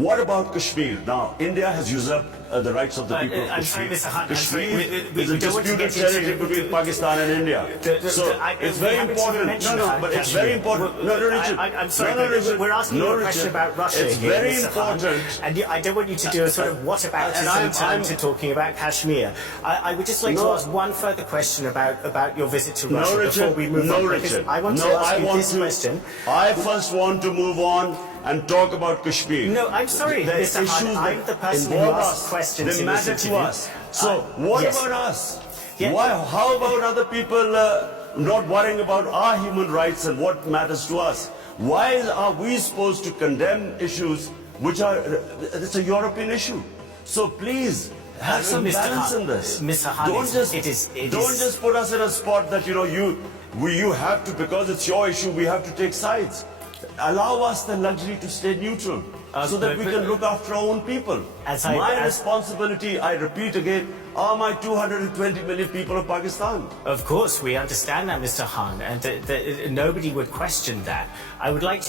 What about Kashmir? Now, India has usurped the rights of the people of I'm sorry, Kashmir. Mr. Hunt, I'm sorry, Kashmir we is a don't want to disputed get into- territory between Pakistan and India. So it's very important. No, but it's very important. No, Richard. I'm sorry, No, Richard. we're asking you a question Richard. about Russia It's here, very Mr. Hunt, important. and I don't want you to do a sort of whataboutism turn to talking about Kashmir. I would just like to ask one further question about your visit to Russia before we move on. Richard. I want to ask you this question. I first want to move on and talk about Kashmir. No, I'm sorry, The Mr. Hunt. issues I'm the that person who involve asks us, questions they in this matter to interview. us. So what yes. about us? Yeah. How about other people not worrying about our human rights and what matters to us? Why are we supposed to condemn issues which are, it's a European issue? So please, have some Mr. balance Hunt, in this. Mr. Hunt, Don't just put us in a spot that, you have to, because it's your issue, we have to take sides. Allow us the luxury to stay neutral so that we can look after our own people. My responsibility, I repeat again, are my 220 million people of Pakistan. Of course, we understand that, Mr. Khan, and nobody would question that. I would like to